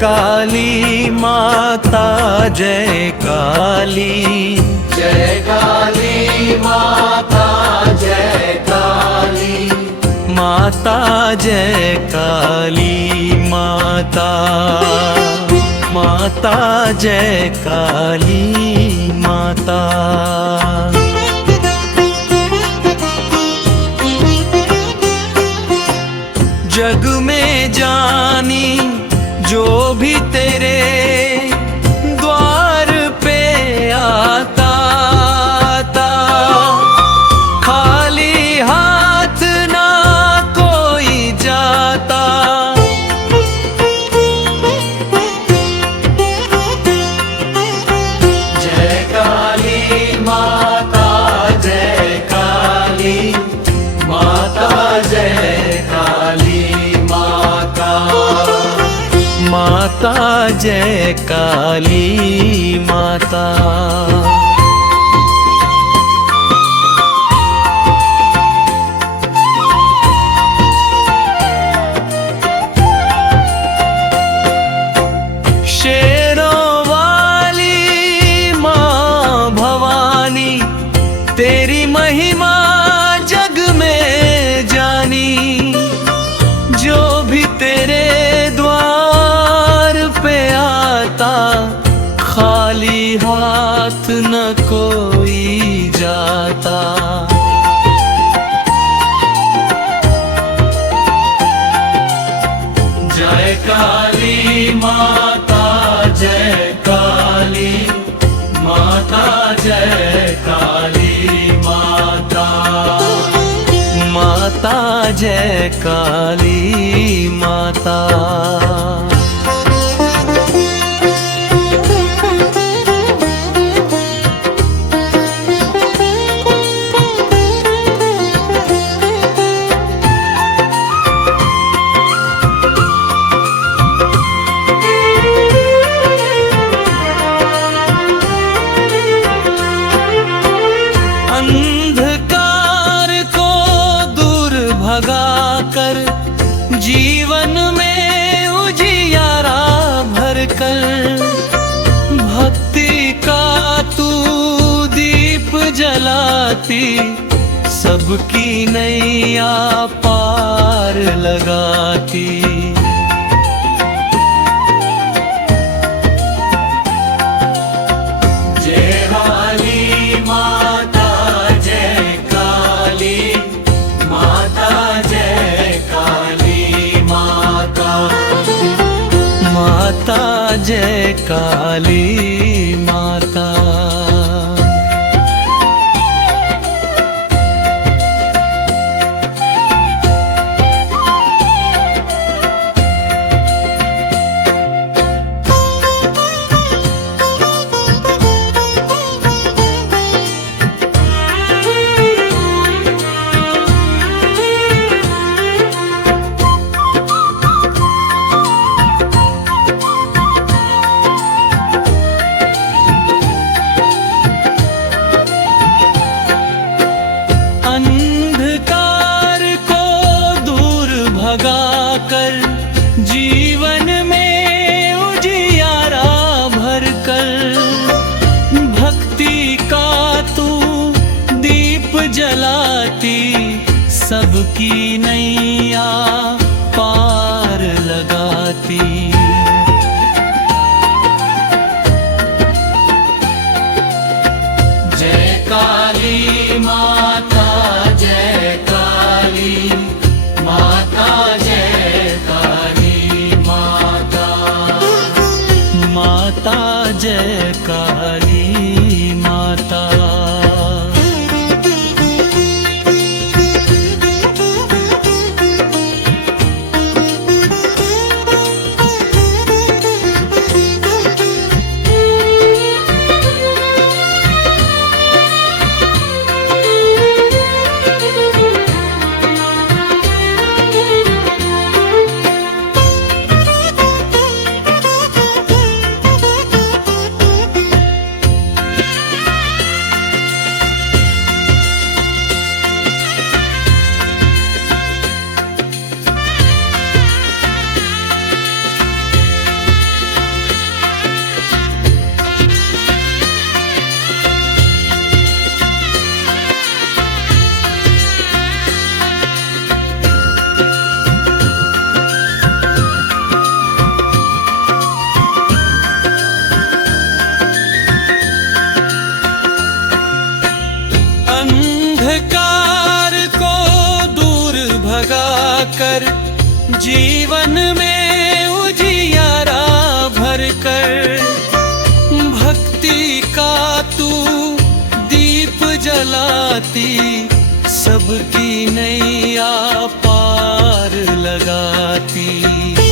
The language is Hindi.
काली माता जय काली, जय काली माता जय काली, माता जय काली माता, माता जय काली माता। जग में जानी जो भी तेरे द्वार पे आता आता, खाली हाथ ना कोई जाता। जय काली माता जय काली, माता जय काली माता, माता जय काली माता। शेरों वाली माँ भवानी, तेरी महिमा जग में जानी। जो भी तेरे द्वार पे आता, खाली हाथ न कोई जाता। जय काली माता जय काली, माता जय काली माता, माता जय काली माता। अंधकार को दूर भगाकर, जीवन में उजियारा भरकर, भक्ति का तू दीप जलाती, सबकी नैया पार लगाती। जय काली माता जय काली, माता जय काली माता, माता जय काली माता। अंधकार को दूर भगाकर, जीवन में उजियारा भरकर, भक्ति का तू दीप जलाती, सबकी नैया पार लगाती। जय काली माता जय काली, माता जय काली माता, माता जय काली माता। जीवन में उजियारा भर कर भक्ति का तू दीप जलाती सबकी नैया पार लगाती।